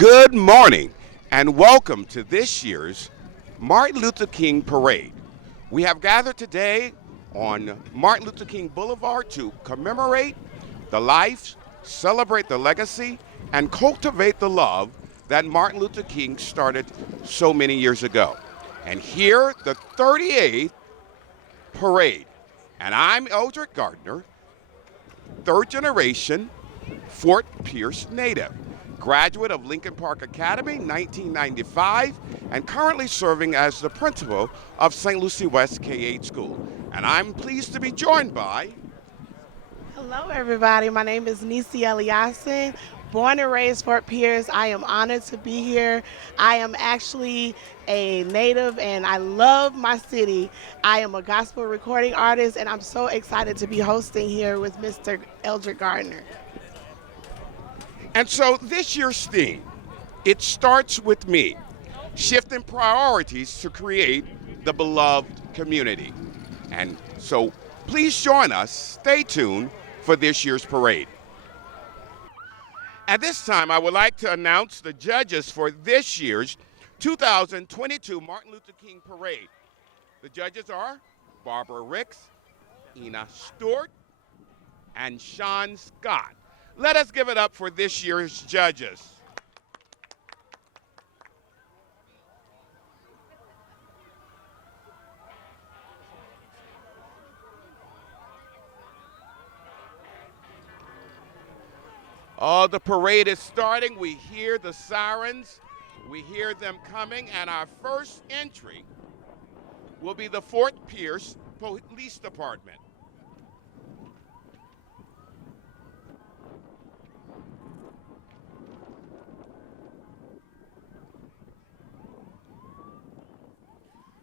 Good morning and welcome to this year's Martin Luther King Parade. We have gathered today on Martin Luther King Boulevard to commemorate the life, celebrate the legacy, and cultivate the love that Martin Luther King started so many years ago. And here, the 38th parade. And I'm Eldrick Gardner, third generation Fort Pierce native, graduate of Lincoln Park Academy, 1995, and currently serving as the principal of St. Lucie West K-8 School. And I'm pleased to be joined by... Hello, everybody. My name is Nisi Eliasin, born and raised Fort Pierce. I am honored to be here. I am actually a native and I love my city. I am a gospel recording artist and I'm so excited to be hosting here with Mr. Eldrick Gardner. And so this year's theme, it starts with me, shifting priorities to create the beloved community. And so please join us, stay tuned for this year's parade. At this time, I would like to announce the judges for this year's 2022 Martin Luther King Parade. The judges are Barbara Ricks, Ina Stewart, and Sean Scott. Let us give it up for this year's judges. Oh, the parade is starting. We hear the sirens. We hear them coming. And our first entry will be the Fort Pierce Police Department.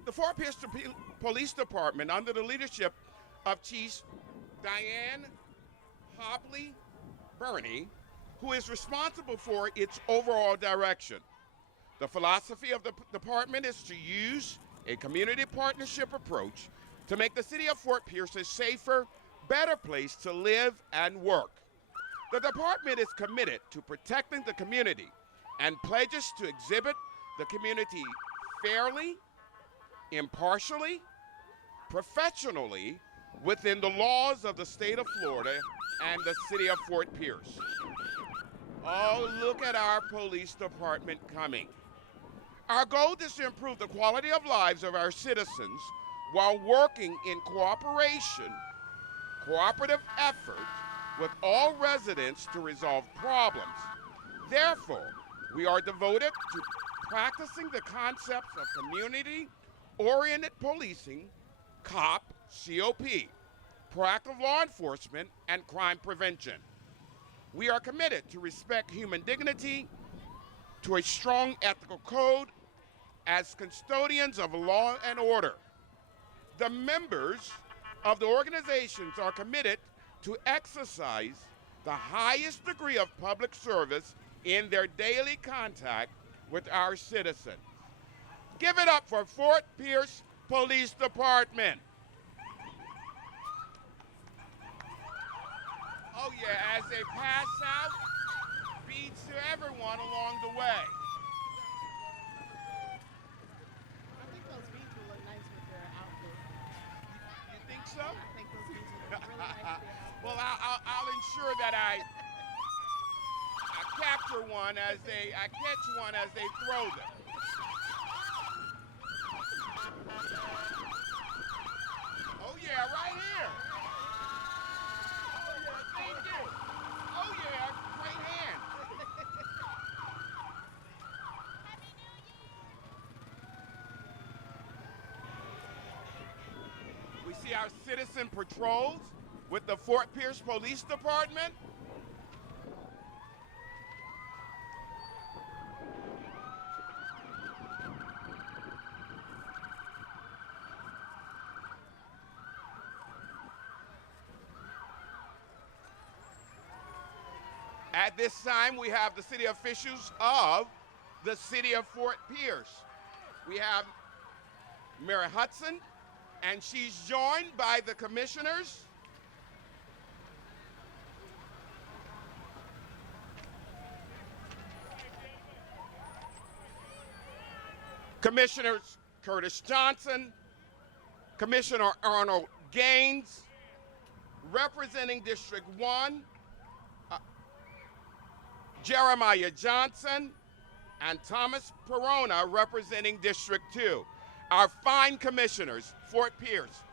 The Fort Pierce Police Department, under the leadership of Chief Diane Hopley Burney, who is responsible for its overall direction. The philosophy of the department is to use a community partnership approach to make the city of Fort Pierce a safer, better place to live and work. The department is committed to protecting the community and pledges to exhibit the community fairly, impartially, professionally, within the laws of the state of Florida and the city of Fort Pierce. Oh, look at our police department coming. Our goal is to improve the quality of lives of our citizens while working in cooperative effort with all residents to resolve problems. Therefore, we are devoted to practicing the concepts of community-oriented policing, COP, COP, proactive law enforcement, and crime prevention. We are committed to respect human dignity, to a strong ethical code as custodians of law and order. The members of the organizations are committed to exercise the highest degree of public service in their daily contact with our citizens. Give it up for Fort Pierce Police Department. Oh yeah, as they pass out beads to everyone along the way. I think those beads will look nice with their outfit. You think so? I think those beads will look really nice with their outfit. Well, I'll ensure that I capture one as I catch one as they throw them. Oh yeah, right here. Oh yeah, thank you. Oh yeah, great hand. We see our citizen patrols with the Fort Pierce Police Department. At this time, we have the city officials of the city of Fort Pierce. We have Mary Hudson, and she's joined by the commissioners. Commissioners Curtis Johnson, Commissioner Arnold Gaines, representing District 1, Jeremiah Johnson, and Thomas Perona, representing District 2. Our fine commissioners, Fort Pierce.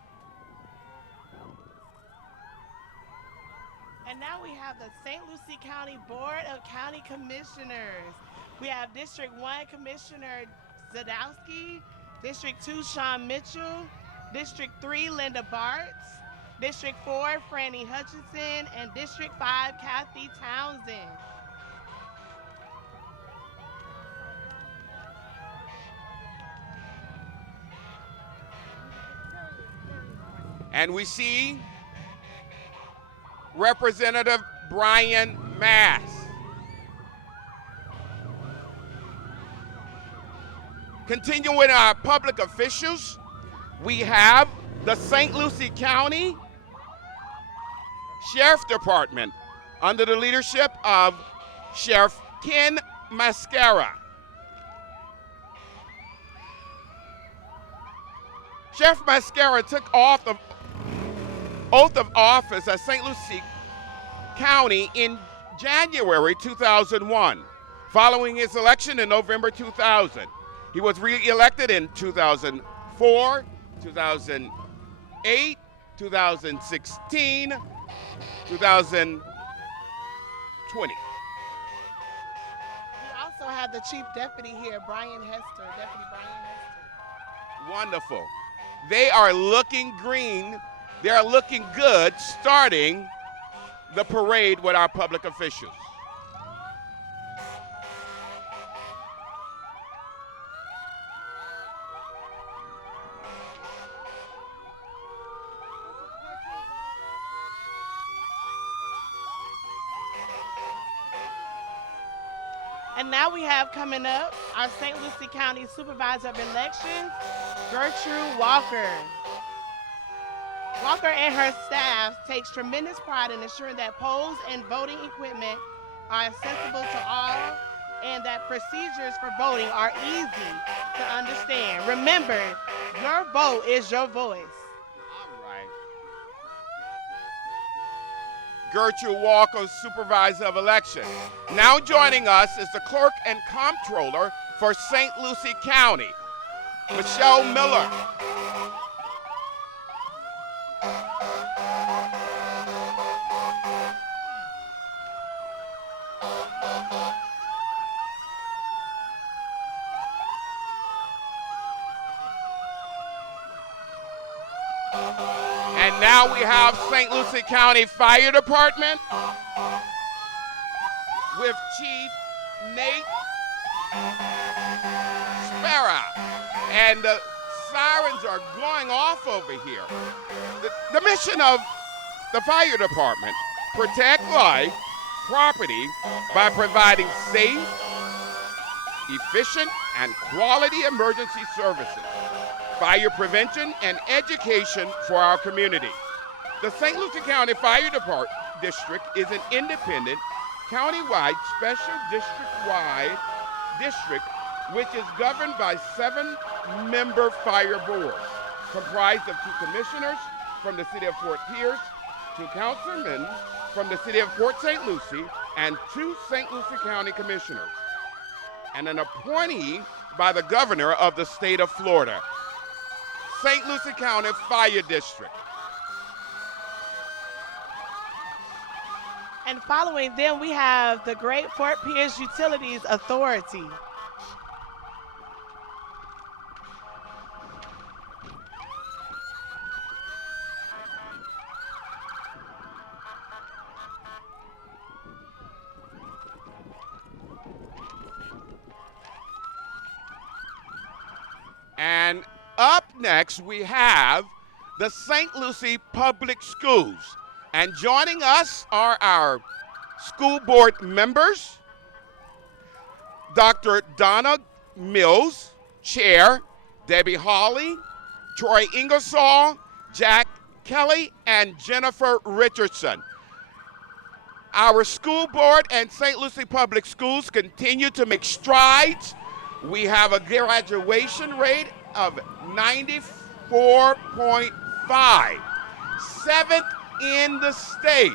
And now we have the St. Lucie County Board of County Commissioners. We have District 1 Commissioner Zadowski, District 2 Sean Mitchell, District 3 Linda Bartz, District 4 Franny Hutchinson, and District 5 Kathy Townsend. And we see Representative Brian Mass. Continuing with our public officials, we have the St. Lucie County Sheriff Department under the leadership of Sheriff Ken Mascara. Sheriff Mascara took off the oath of office as St. Lucie County in January 2001, following his election in November 2000. He was re-elected in 2004, 2008, 2016, 2020. We also have the Chief Deputy here, Brian Hester, Deputy Brian Hester. Wonderful. They are looking green. They are looking good, starting the parade with our public officials. And now we have coming up our St. Lucie County Supervisor of Elections, Gertrude Walker. Walker and her staff takes tremendous pride in ensuring that polls and voting equipment are accessible to all and that procedures for voting are easy to understand. Remember, your vote is your voice. All right. Gertrude Walker, Supervisor of Election. Now joining us is the Clerk and Comptroller for St. Lucie County, Michelle Miller. And now we have St. Lucie County Fire Department with Chief Nate Sparrow. And the sirens are going off over here. The mission of the fire department: protect life, property by providing safe, efficient, and quality emergency services, fire prevention, and education for our community. The St. Lucie County Fire District is an independent, county-wide, special district-wide district which is governed by 7-member fire boards, comprised of 2 commissioners from the city of Fort Pierce, 2 councilmen from the city of Port St. Lucie, and 2 St. Lucie County commissioners, and an appointee by the governor of the state of Florida. St. Lucie County Fire District. And following them, we have the Great Fort Pierce Utilities Authority. And up next, we have the St. Lucie Public Schools. And joining us are our school board members, Dr. Donna Mills, Chair, Debbie Hawley, Troy Ingersoll, Jack Kelly, and Jennifer Richardson. Our school board and St. Lucie Public Schools continue to make strides We have a graduation rate of 94.5, seventh in the state.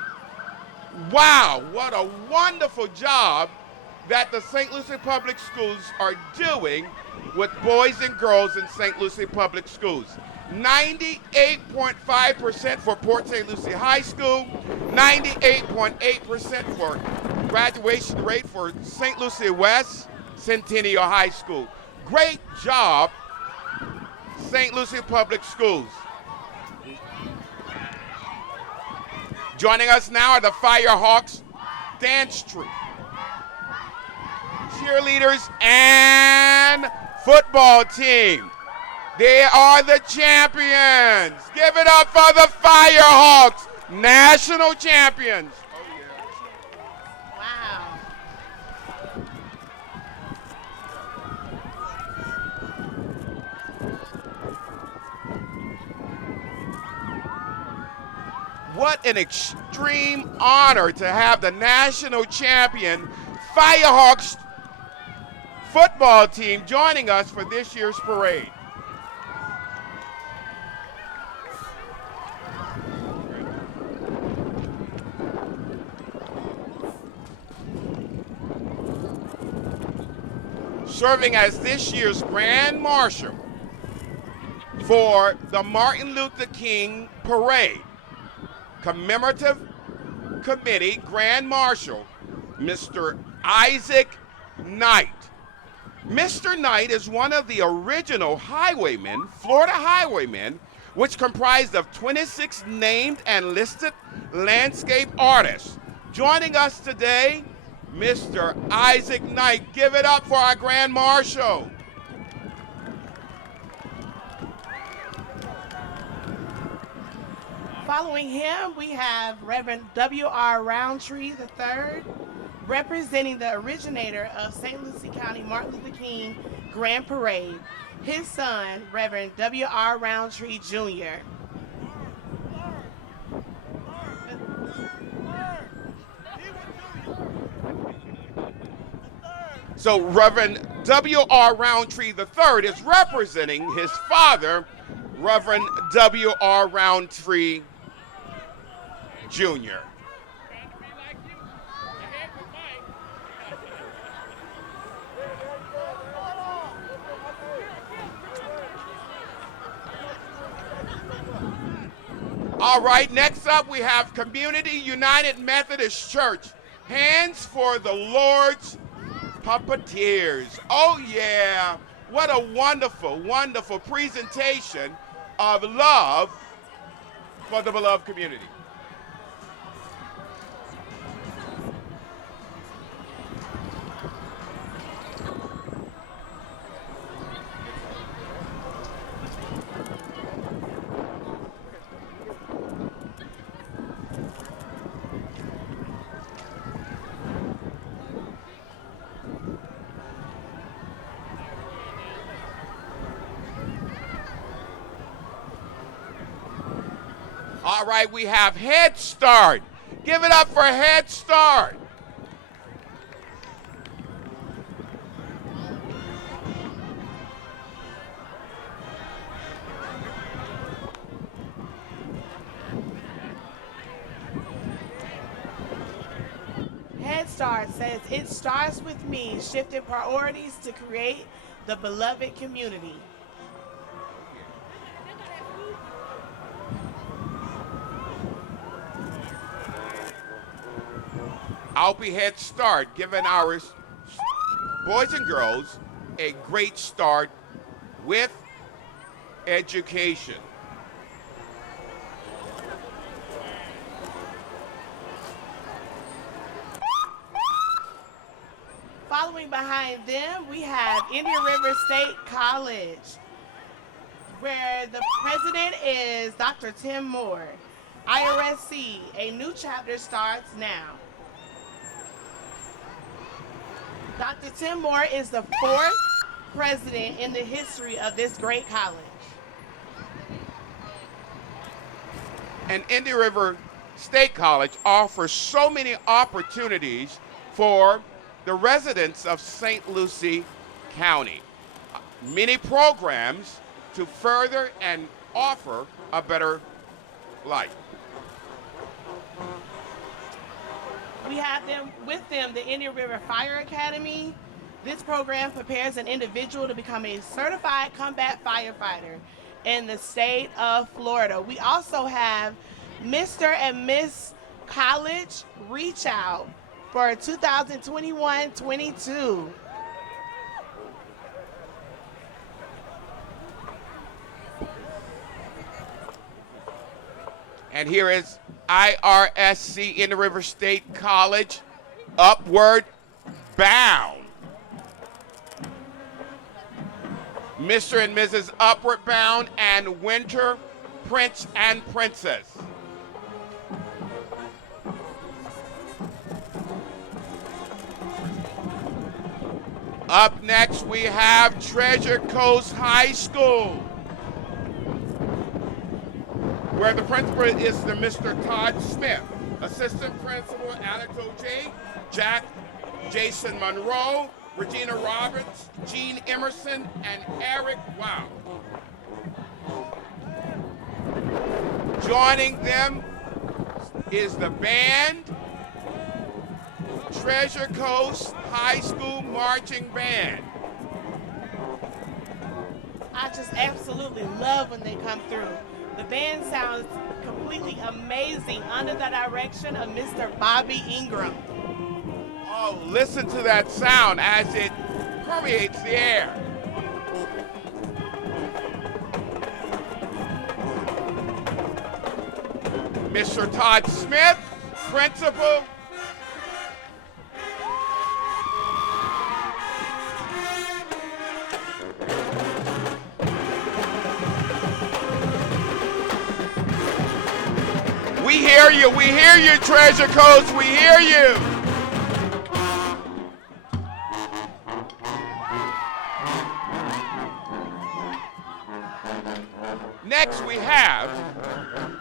Wow, what a wonderful job that the St. Lucie Public Schools are doing with boys and girls in St. Lucie Public Schools. 98.5% for Port St. Lucie High School, 98.8% for graduation rate for St. Lucie West Centennial High School. Great job, St. Lucie Public Schools. Joining us now are the Firehawks dance troupe, cheerleaders, and football team. They are the champions. Give it up for the Firehawks, national champions. Wow. What an extreme honor to have the national champion Firehawks football team joining us for this year's parade. Serving as this year's Grand Marshal for the Martin Luther King Parade, Commemorative Committee Grand Marshal, Mr. Isaac Knight. Mr. Knight is one of the original highwaymen, Florida highwaymen, which comprised of 26 named and listed landscape artists. Joining us today, Mr. Isaac Knight. Give it up for our Grand Marshal. Following him, we have Reverend W.R. Roundtree III, representing the originator of St. Lucie County Martin Luther King Grand Parade, his son, Reverend W.R. Roundtree Jr. So Reverend W.R. Roundtree III is representing his father, Reverend W.R. Roundtree Jr. All right, next up we have Community United Methodist Church. Hands for the Lord's Puppeteers. Oh yeah, what a wonderful, wonderful presentation of love for the beloved community. All right, we have Head Start. Give it up for Head Start. Head Start says, it starts with me, shifting priorities to create the beloved community. Alpi Head Start, giving our boys and girls a great start with education. Following behind them, we have Indian River State College, where the president is Dr. Tim Moore. IRSC, a new chapter starts now. Dr. Tim Moore is the fourth president in the history of this great college. And Indian River State College offers so many opportunities for the residents of St. Lucie County. Many programs to further and offer a better life. We have them with them, the Indian River Fire Academy. This program prepares an individual to become a certified combat firefighter in the state of Florida. We also have Mr. and Miss College Reach Out for 2021-22. And here is IRSC in the River State College, Upward Bound. Mr. and Mrs. Upward Bound and Winter Prince and Princess. Up next we have Treasure Coast High School, where the principal is the Mr. Todd Smith, assistant principal Alex O.J., Jason Monroe, Regina Roberts, Gene Emerson, and Eric Wow. Joining them is the band, Treasure Coast High School Marching Band. I just absolutely love when they come through. The band sounds completely amazing under the direction of Mr. Bobby Ingram. Oh, listen to that sound as it permeates the air. Mr. Todd Smith, principal. We hear you, Treasure Coast, we hear you. Next we have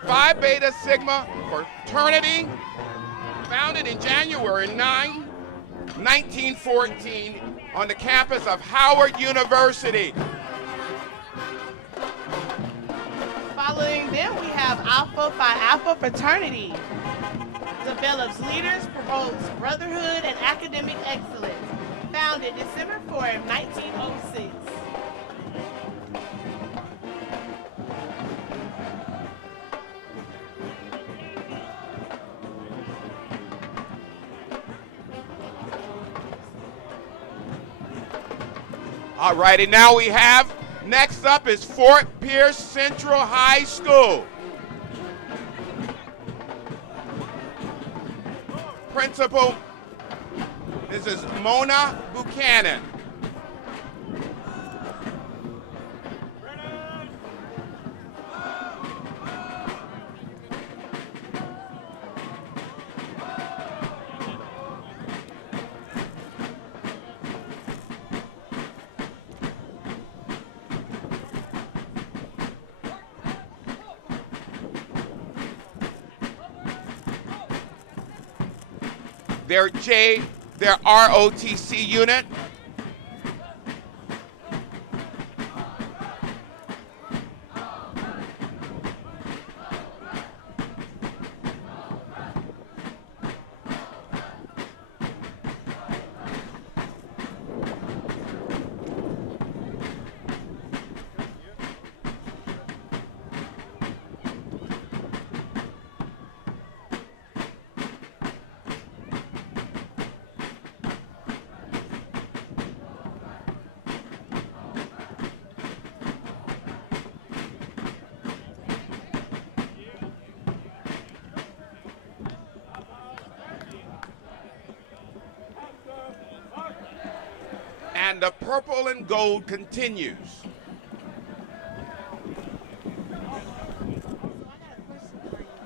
Phi Beta Sigma Fraternity, founded in January 9, 1914 on the campus of Howard University. Following them, we have Alpha Phi Alpha Fraternity. Develops leaders, promotes brotherhood and academic excellence. Founded December 4, 1906. All righty, now we have, next up is Fort Pierce Central High School. Principal, this is Mona Buchanan. Their ROTC unit. And the purple and gold continues.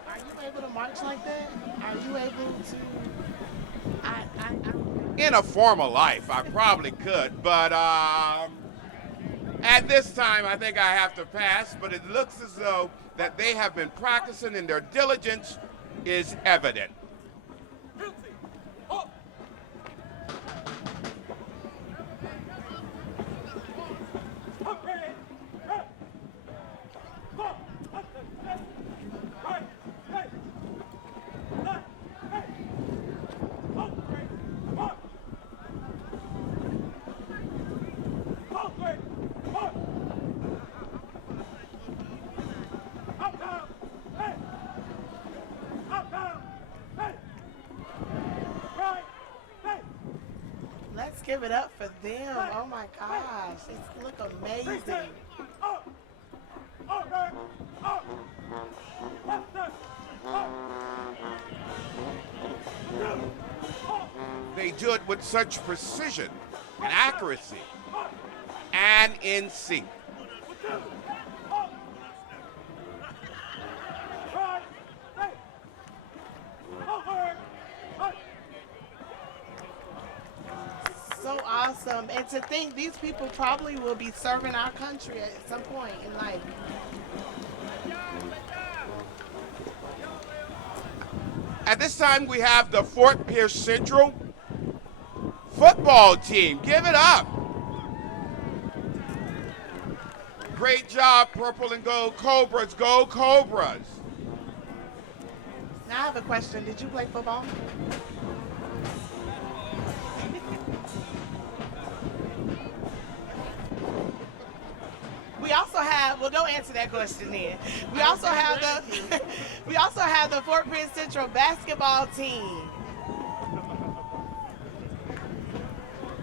Are you able to march like that? Are you able to? In a former life, I probably could, but at this time, I think I have to pass, but it looks as though that they have been practicing and their diligence is evident. give it up for them. Oh my gosh, they look amazing. They do it with such precision and accuracy and in sync. So awesome. And to think these people probably will be serving our country at some point in life. At this time, we have the Fort Pierce Central football team. Give it up. Great job, Purple and Gold Cobras. Go Cobras. Now I have a question. Did you play football? We also have, well, don't answer that question then. We also have the Fort Pierce Central basketball team.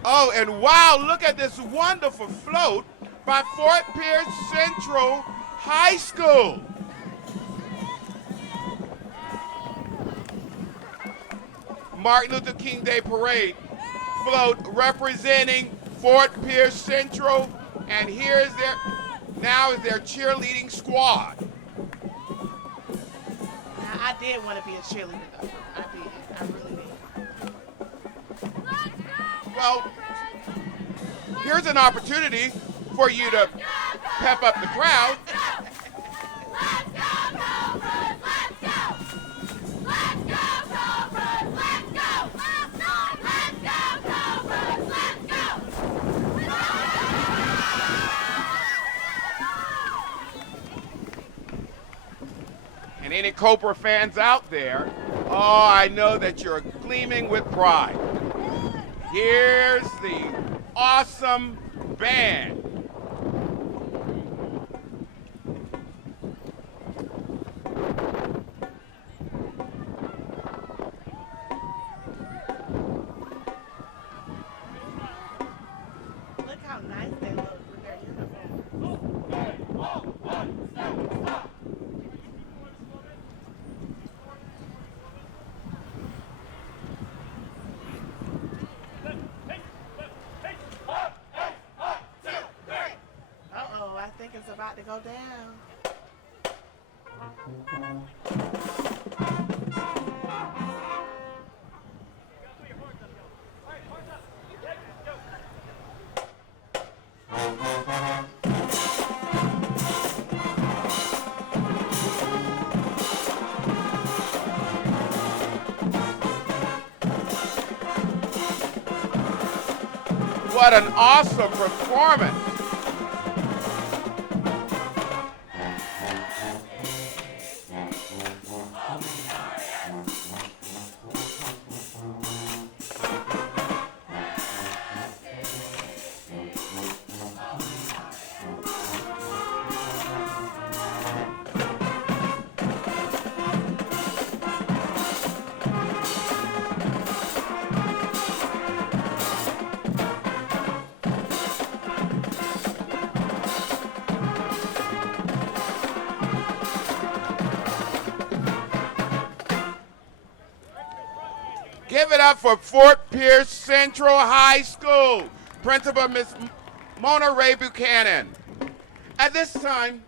Oh, and wow, look at this wonderful float by Fort Pierce Central High School. Martin Luther King Day Parade float representing Fort Pierce Central, and here's now is their cheerleading squad. Now, I did want to be a cheerleader though. I did. I really did. Well, here's an opportunity for you to pep up the crowd. Let's go, Cobras! Let's go! Let's go, Cobras! Let's go! Let's go, Cobras! Let's go! And any Cobra fans out there, oh, I know that you're gleaming with pride. Here's the awesome band. Look how nice they look with their uniform. Uh-oh, I think it's about to go down. What an awesome performance. Give it up for Fort Pierce Central High School, Principal Miss Mona Ray Buchanan. At this time,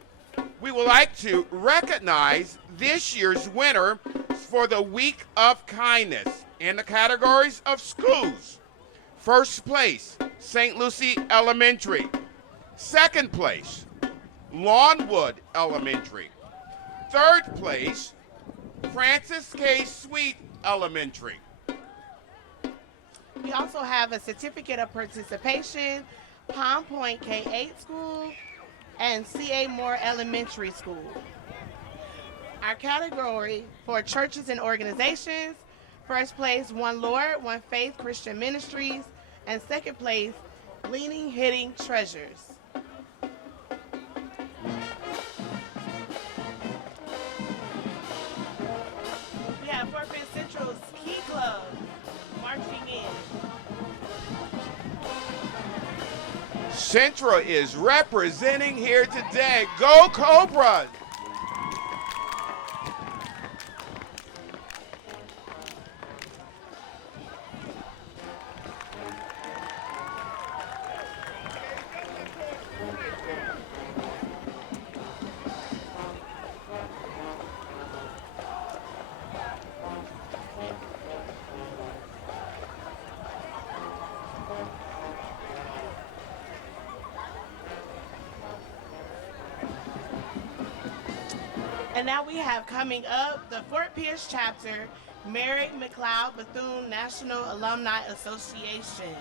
we would like to recognize this year's winner for the Week of Kindness in the categories of schools. First place, St. Lucie Elementary. Second place, Lawnwood Elementary. Third place, Francis K. Sweet Elementary. We also have a certificate of participation, Palm Point K-8 School, and C.A. Moore Elementary School. Our category for churches and organizations, first place, One Lord, One Faith Christian Ministries, and second place, Gleaning Hidden Treasures. We have Fort Pierce Central's Key Club marching in. Central is representing here today. Go Cobras! And now we have coming up the Fort Pierce chapter, Merrick McLeod Bethune National Alumni Association.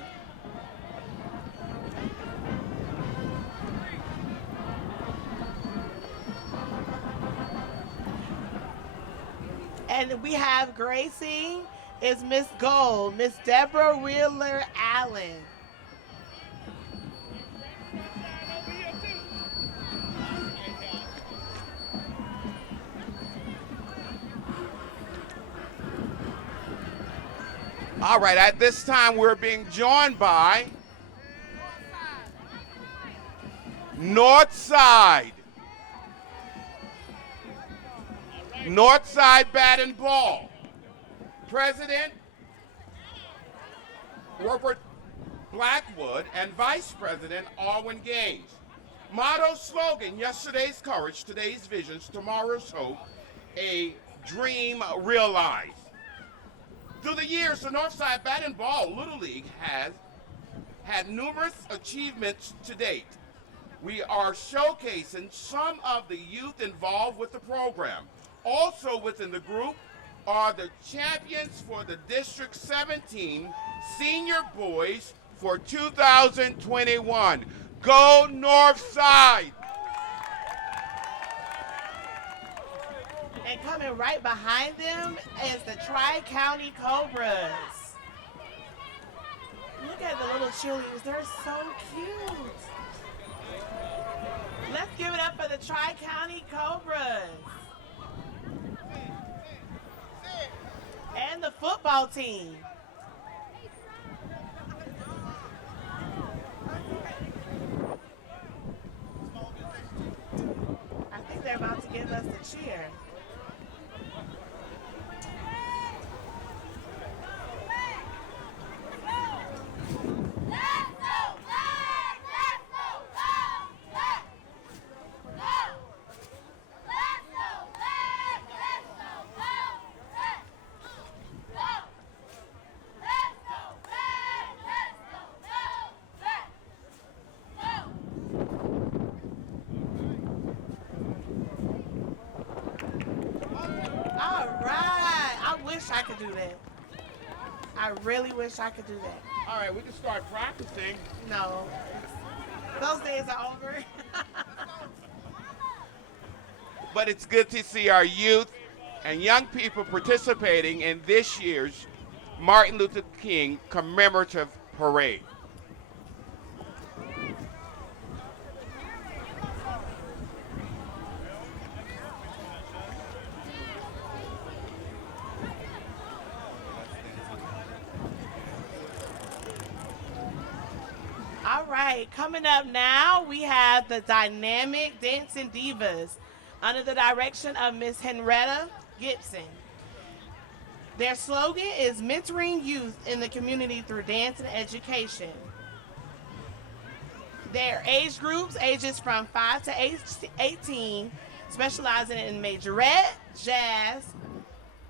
And we have gracing is Miss Gold, Miss Deborah Wheeler Allen. All right, at this time we're being joined by Northside Bat and Ball. President Robert Blackwood and Vice President Alwyn Gaines. Motto slogan, yesterday's courage, today's visions, tomorrow's hope, a dream realized. Through the years, the Northside Bat and Ball Little League has had numerous achievements to date. We are showcasing some of the youth involved with the program. Also within the group are the champions for the District 17 Senior Boys for 2021. Go Northside! And coming right behind them is the Tri-County Cobras. Look at the little cheerleaders. They're so cute. Let's give it up for the Tri-County Cobras. And the football team. I think they're about to give us the cheer. I could do that. I really wish I could do that. All right, we can start practicing. No, those days are over. But it's good to see our youth and young people participating in this year's Martin Luther King Commemorative Parade. All right, coming up now, we have the Dynamic Dancing Divas under the direction of Miss Henrietta Gibson. Their slogan is mentoring youth in the community through dance and education. Their age groups, ages from 5 to 18, specializing in majorette, jazz,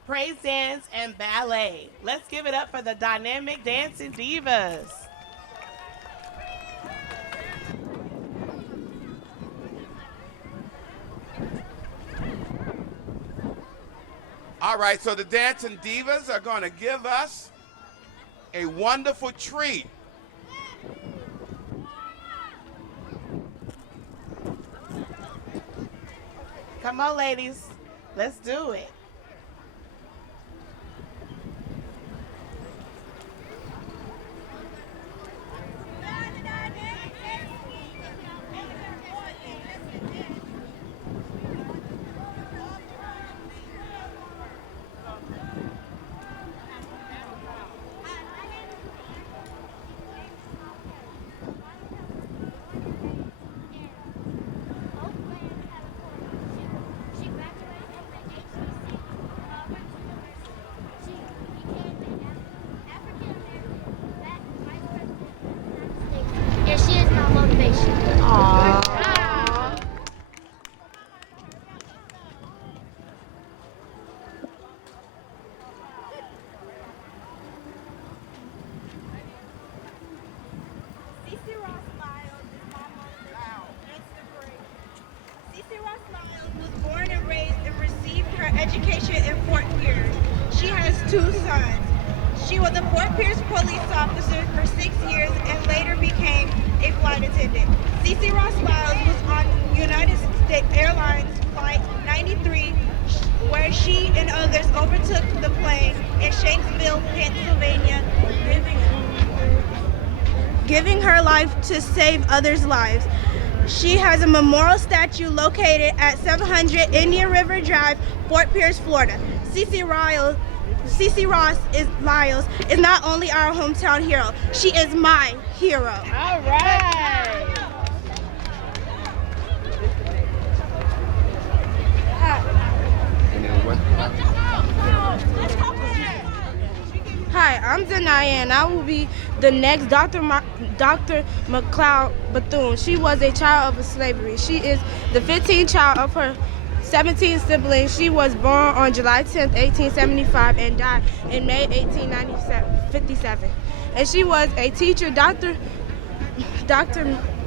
praise dance, and ballet. Let's give it up for the Dynamic Dancing Divas. All right, so the Dancing Divas are going to give us a wonderful treat. Come on, ladies. Let's do it. two sons. She was a Fort Pierce police officer for 6 years and later became a flight attendant. Cece Ross Lyles was on United States Airlines Flight 93, where she and others overtook the plane in Shanksville, Pennsylvania, giving her life to save others' lives. She has a memorial statue located at 700 Indian River Drive, Fort Pierce, Florida. Cece Ross Lyles is not only our hometown hero, she is my hero. All right. Hi, I'm Zanaya, and I will be the next Dr. McLeod Bethune. She was a child of slavery. She is the 15th child of her 17 siblings. She was born on July 10, 1875, and died in May 1857. And she was a teacher, Dr.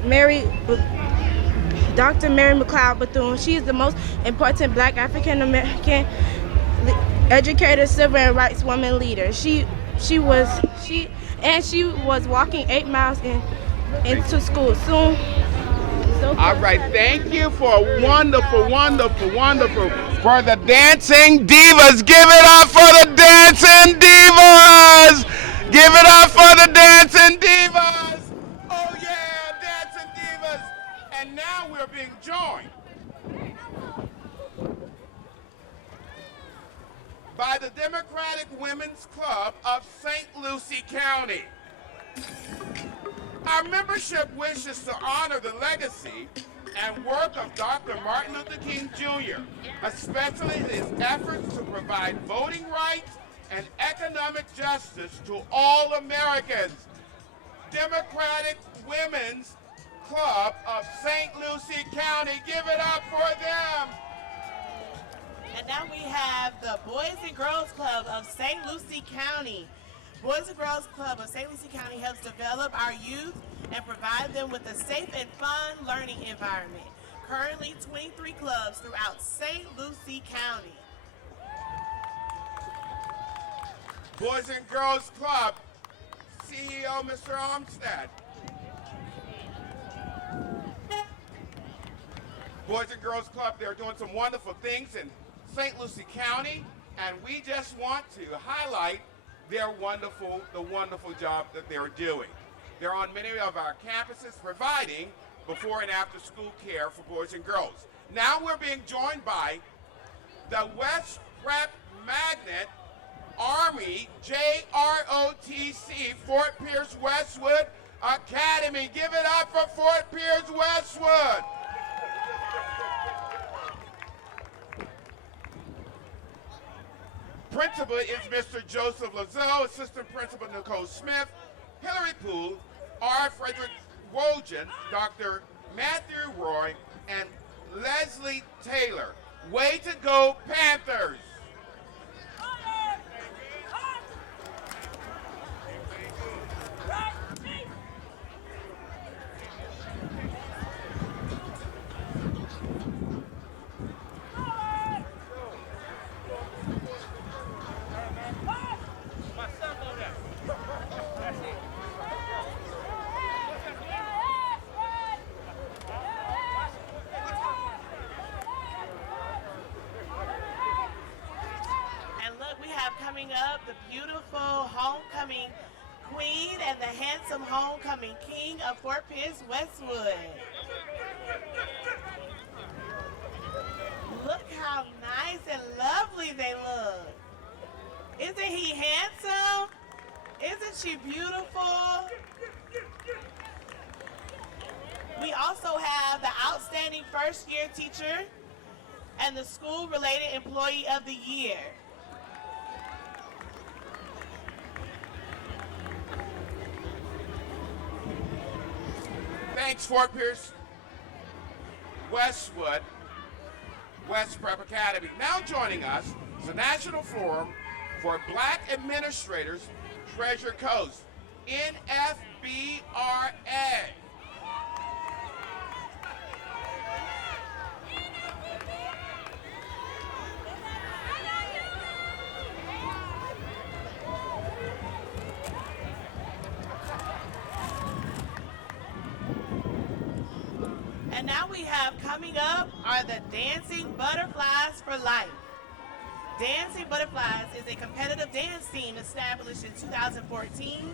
Mary McLeod Bethune. She is the most important Black African American educator, civil rights woman leader. She was walking 8 miles into school soon. All right, thank you for wonderful for the dancing divas. Give it up for the dancing divas. Give it up for the dancing divas. Oh yeah, dancing divas. And now we're being joined by the Democratic Women's Club of St. Lucie County. Our membership wishes to honor the legacy and work of Dr. Martin Luther King Jr., especially his efforts to provide voting rights and economic justice to all Americans. Democratic Women's Club of St. Lucie County, give it up for them. And now we have the Boys and Girls Club of St. Lucie County. Boys and Girls Club of St. Lucie County helps develop our youth and provide them with a safe and fun learning environment. Currently 23 clubs throughout St. Lucie County. Boys and Girls Club, CEO Mr. Armstead. Boys and Girls Club, they're doing some wonderful things in St. Lucie County, and we just want to highlight the wonderful job that they're doing. They're on many of our campuses providing before and after school care for boys and girls. Now we're being joined by the West Prep Magnet Army JROTC Fort Pierce Westwood Academy. Give it up for Fort Pierce Westwood. Principal is Mr. Joseph Lazo, Assistant Principal Nicole Smith, Hillary Poole, R. Frederick Wojan, Dr. Matthew Roy, and Leslie Taylor. Way to go, Panthers! Coming up, the beautiful homecoming queen and the handsome homecoming king of Fort Pierce Westwood. Look how nice and lovely they look. Isn't he handsome? Isn't she beautiful? We also have the outstanding first year teacher and the school related employee of the year. Thanks, Fort Pierce Westwood, West Prep Academy. Now joining us is the National Forum for Black Administrators, Treasure Coast, NFBRA. And now we have coming up are the Dancing Butterflies for Life. Dancing Butterflies is a competitive dance team established in 2014.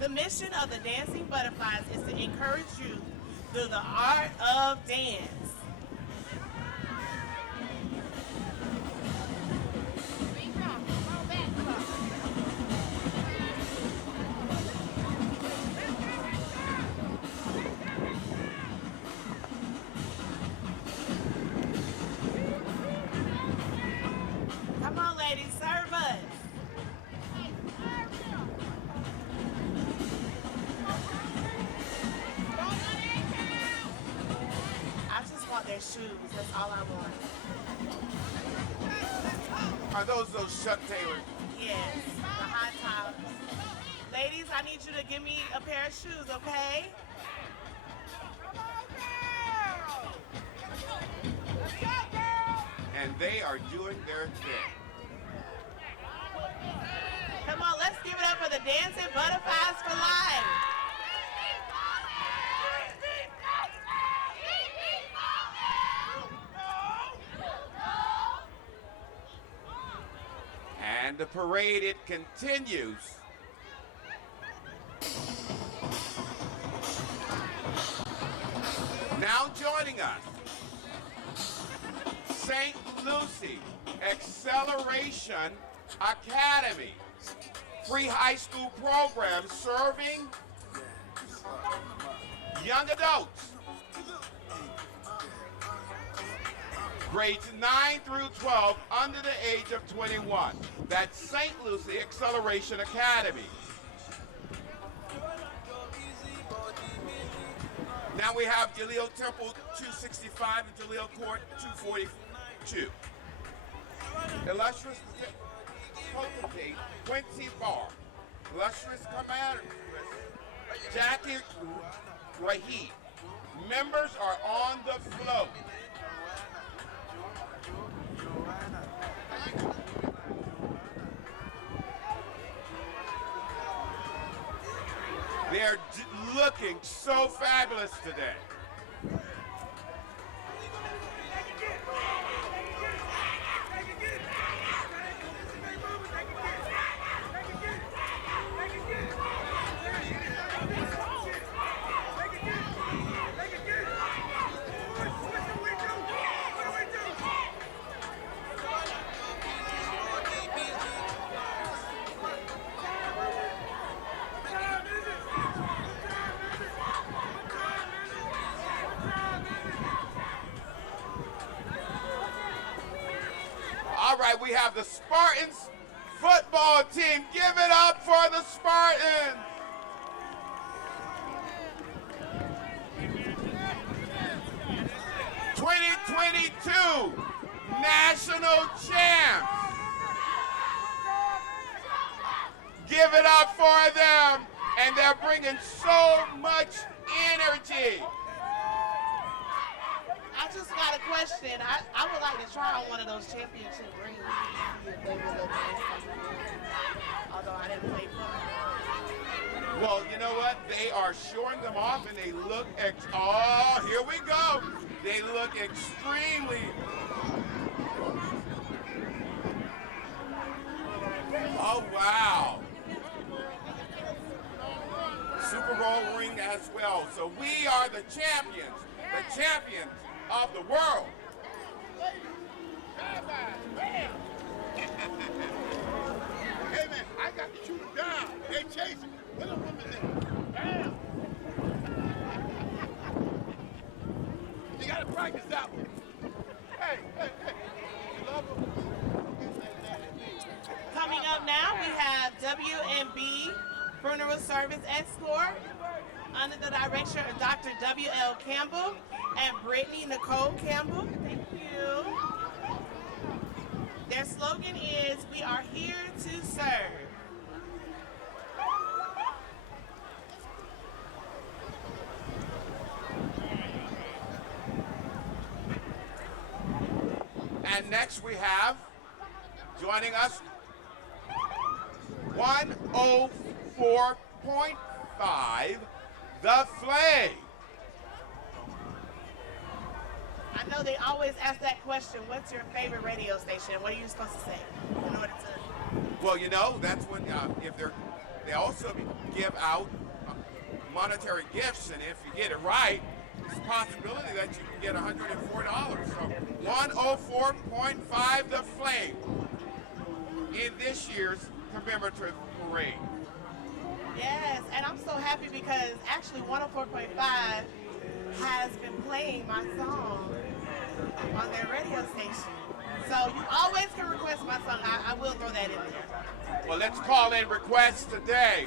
The mission of the Dancing Butterflies is to encourage youth through the art of dance. Come on, ladies, serve us. I just want their shoes. That's all I want. Are those Chuck Taylor? Yes, the high tops. Ladies, I need you to give me a pair of shoes, okay? And they are doing their thing. Come on, let's give it up for the Dancing Butterflies for Life. And the parade, it continues. Now joining us, St. Lucie Acceleration Academy, free high school program serving young adults, grades 9 through 12 under the age of 21. That's St. Lucie Acceleration Academy. Now we have Jaleel Temple 265 and Jaleel Court 242. Illustrious potentate Quincy Barr. Illustrious commander Jackie Rahid. Members are on the float. They're looking so fabulous today. All right, we have the Spartans football team. Give it up for the Spartans. '22 national champs. Give it up for them, and they're bringing so much energy. I just got a question. I would like to try on one of those championship rings. Although I didn't play football. Well, you know what? They are showing them off, and they look oh, here we go. They look extremely. Oh, wow. Super Bowl ring as well. So we are the champions of the world. Hey man, I got to shoot him down. They chasing. Where the women at? Bam! You gotta practice that one. Hey. You love him? Coming up now, we have W&B Funeral Service Escort under the direction of Dr. W.L. Campbell and Brittany Nicole Campbell. Thank you. Their slogan is, "We are here to serve." And next we have, joining us, 104.5, The Flame. they always ask that question, what's your favorite radio station? What are you supposed to say in order to? Well, you know, that's when they also give out monetary gifts, and if you get it right, there's a possibility that you can get $104. So 104.5 The Flame in this year's commemorative parade. Yes, and I'm so happy because actually 104.5 has been playing my song on their radio station. So you always can request my song. I will throw that in there. Well, let's call in requests today.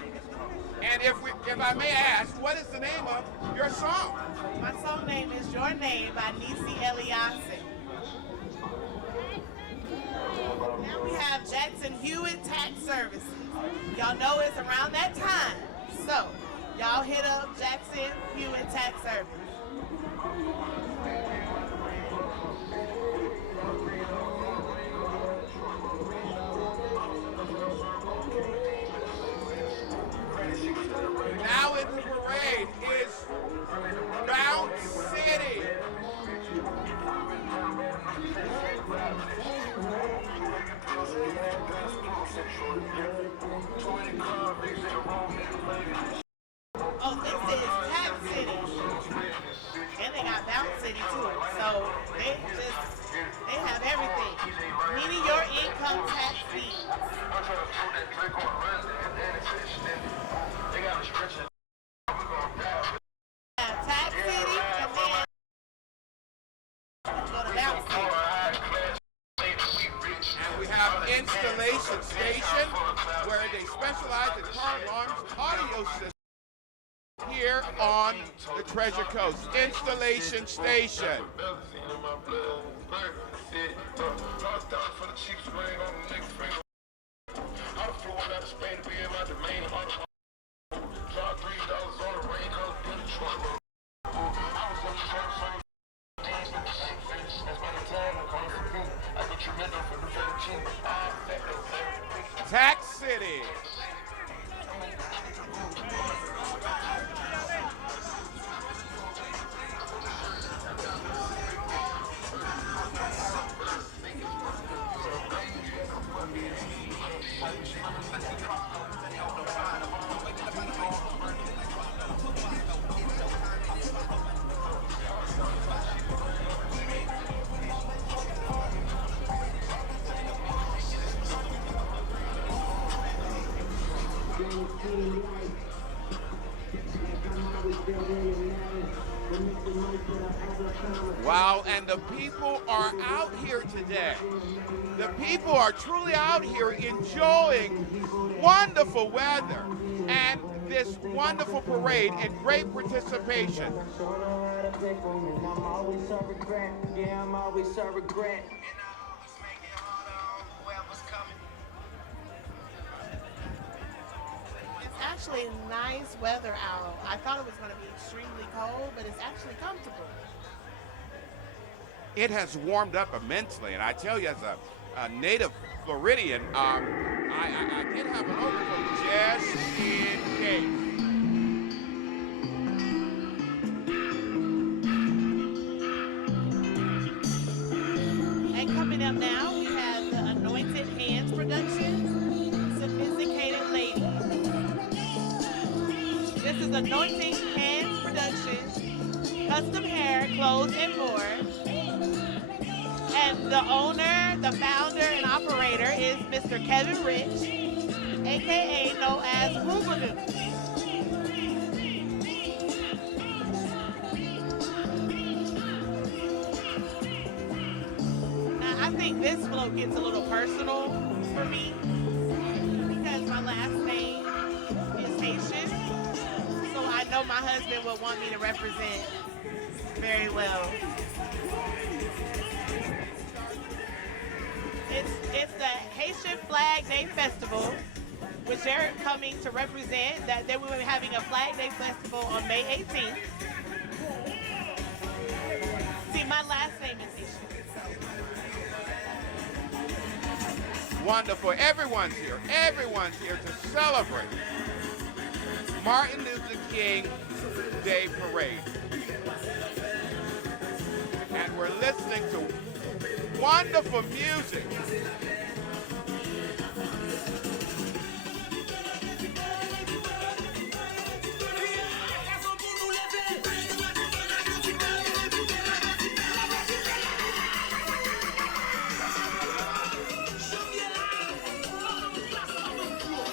And if I may ask, what is the name of your song? My song name is Your Name by Lucie County. Now we have Jackson Hewitt Tax Services. Y'all know it's around that time. So, y'all hit up Jackson Hewitt Tax Service. Now in the parade is Bounce City. Oh, this is Tax City. And they got Bounce City too. So they have everything. Meaning your income tax fee. Tax City and then go to Bounce City. And we have Installation Station, where they specialize in car alarms, audio systems here on the Treasure Coast. Installation Station. Tax City. Wow, and the people are out here today. The people are truly out here enjoying wonderful weather and this wonderful parade and great participation. It's actually nice weather out. I thought it was going to be extremely cold, but it's actually comfortable. It has warmed up immensely, and I tell you, as a native Floridian, I did have an overcoat just in case. And coming up now, we have the Anointed Hands production, Sophisticated Lady. This is Anointed Hands production, custom hair, clothes, and more. And the owner, the founder, and operator is Mr. Kevin Rich, aka known as Boogaloo. Now, I think this float gets a little personal for me because my last name is Haitian, so I know my husband would want me to represent very well. It's the Haitian Flag Day Festival, which they're coming to represent. That they will be having a Flag Day Festival on May 18th. See, my last name is Haitian. Wonderful. Everyone's here. Everyone's here to celebrate Martin Luther King Day Parade. And we're listening wonderful music.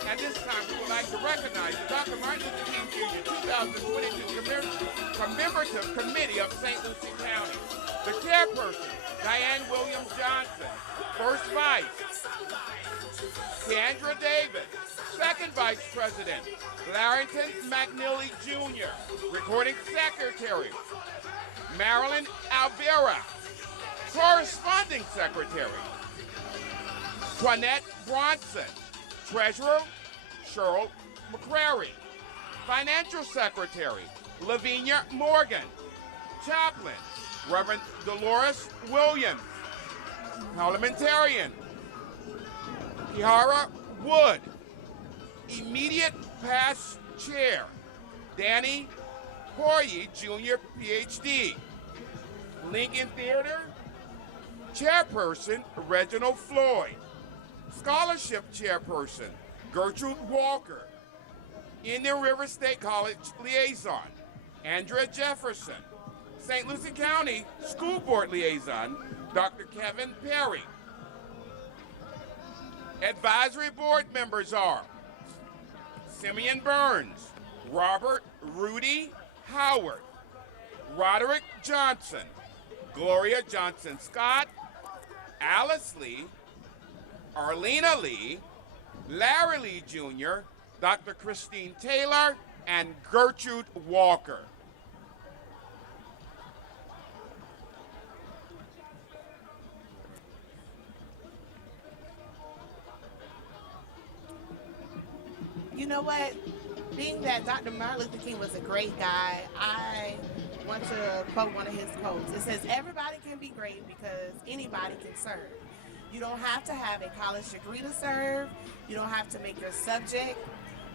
At this time, we would like to recognize the Dr. Martin Luther King Jr. 2022 Commemorative Committee of St. Lucie County. The chairperson, Diane Williams Johnson. First vice, Kendra Davis. Second vice president, Larrington McNeely Jr. Recording secretary, Marilyn Alvera. Corresponding secretary, Juanette Bronson. Treasurer, Cheryl McCrary. Financial secretary, Lavinia Morgan. Chaplain, Reverend Dolores Williams. Parliamentarian, Kiara Wood. Immediate past chair, Danny Poirier, Jr., PhD. Lincoln Theater, chairperson, Reginald Floyd. Scholarship chairperson, Gertrude Walker. Indian River State College liaison, Andrea Jefferson. St. Lucie County School Board liaison, Dr. Kevin Perry. Advisory board members are Simeon Burns, Robert Rudy Howard, Roderick Johnson, Gloria Johnson Scott, Alice Lee, Arlena Lee, Larry Lee Jr., Dr. Christine Taylor, and Gertrude Walker. You know what? Being that Dr. Martin Luther King was a great guy, I want to quote one of his quotes. It says, "Everybody can be great because anybody can serve." You don't have to have a college degree to serve. You don't have to make your subject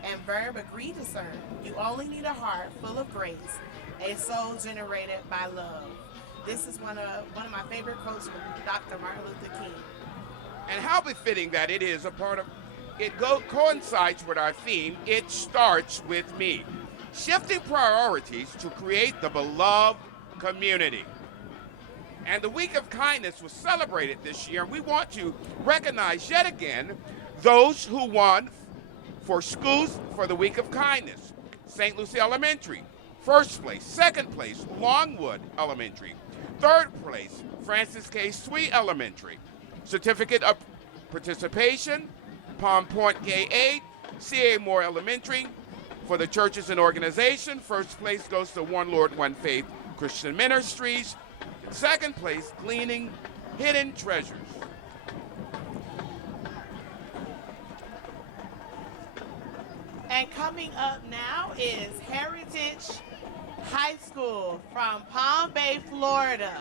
and verb agree to serve. You only need a heart full of grace, a soul generated by love. This is one of my favorite quotes from Dr. Martin Luther King. And how befitting that it is a part of, it coincides with our theme, It Starts With Me. Shifting priorities to create the beloved community. And the Week of Kindness was celebrated this year, and we want to recognize yet again those who won for schools for the Week of Kindness. St. Lucie Elementary, first place. Second place, Longwood Elementary. Third place, Francis K. Sweet Elementary. Certificate of Participation, Palm Point K-8, C.A. Moore Elementary. For the churches and organization, first place goes to One Lord, One Faith Christian Ministries. Second place, Gleaning Hidden Treasures. And coming up now is Heritage High School from Palm Bay, Florida.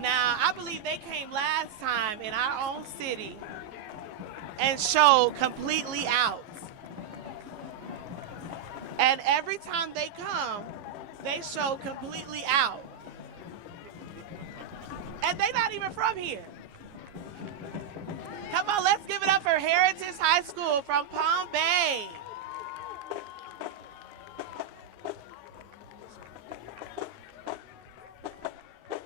Now, I believe they came last time in our own city and showed completely out. And every time they come, they show completely out. And they're not even from here. Come on, let's give it up for Heritage High School from Palm Bay.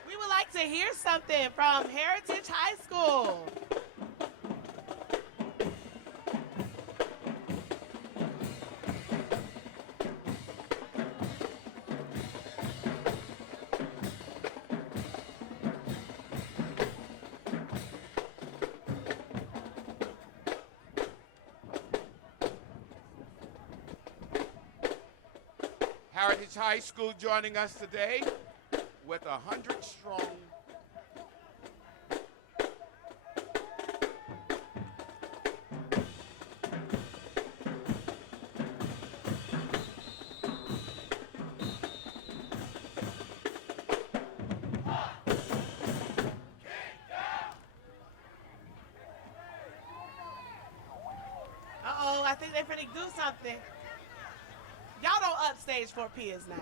We would like to hear something from Heritage High School. Heritage High School joining us today with 100 strong. Uh-oh, I think they're finna do something. Y'all don't upstage for peers now.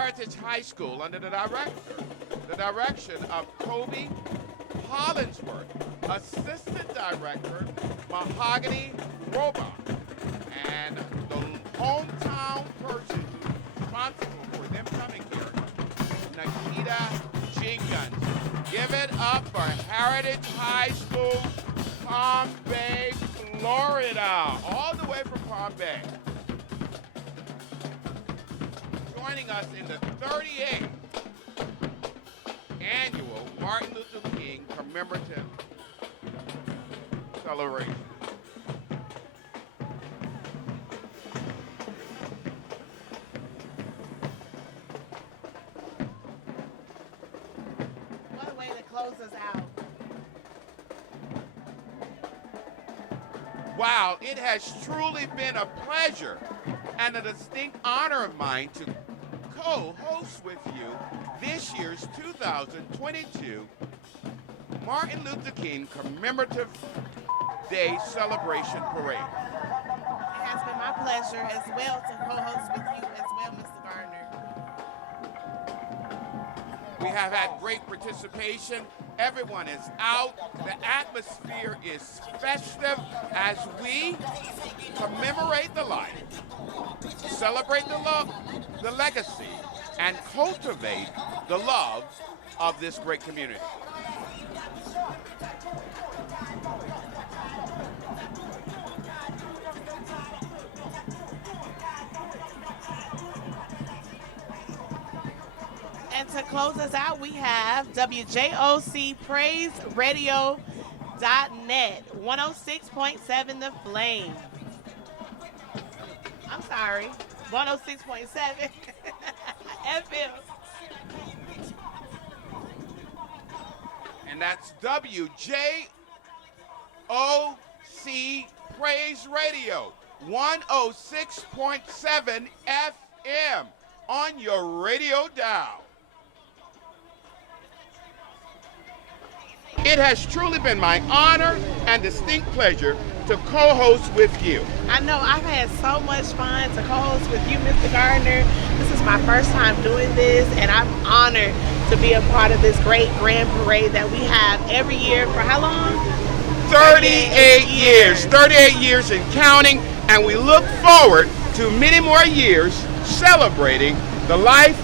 Heritage High School under the direction of Kobe Hollinsworth, Assistant Director, Mahogany Robot, and the hometown person responsible for them coming here, Nikita Jenkins. Give it up for Heritage High School, Palm Bay, Florida, all the way from Palm Bay. Joining us in the 38th annual Martin Luther King Commemorative celebration. What a way to close us out. Wow, it has truly been a pleasure and a distinct honor of mine to co-host with you this year's 2022 Martin Luther King Commemorative Day Celebration Parade. It has been my pleasure as well to co-host with you as well, Mr. Gardner. We have had great participation. Everyone is out. The atmosphere is festive as we commemorate the life, celebrate the love, the legacy, and cultivate the love of this great community. And to close us out, we have WJOC Praise Radio.net, 106.7 The Flame. I'm sorry, 106.7 FM. And that's WJOC Praise Radio, 106.7 FM on your radio dial. It has truly been my honor and distinct pleasure to co-host with you. I know I've had so much fun to co-host with you, Mr. Gardner. This is my first time doing this, and I'm honored to be a part of this great grand parade that we have every year for how long? 38 years, 38 years and counting, and we look forward to many more years celebrating the life,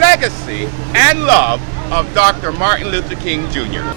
legacy, and love of Dr. Martin Luther King Jr.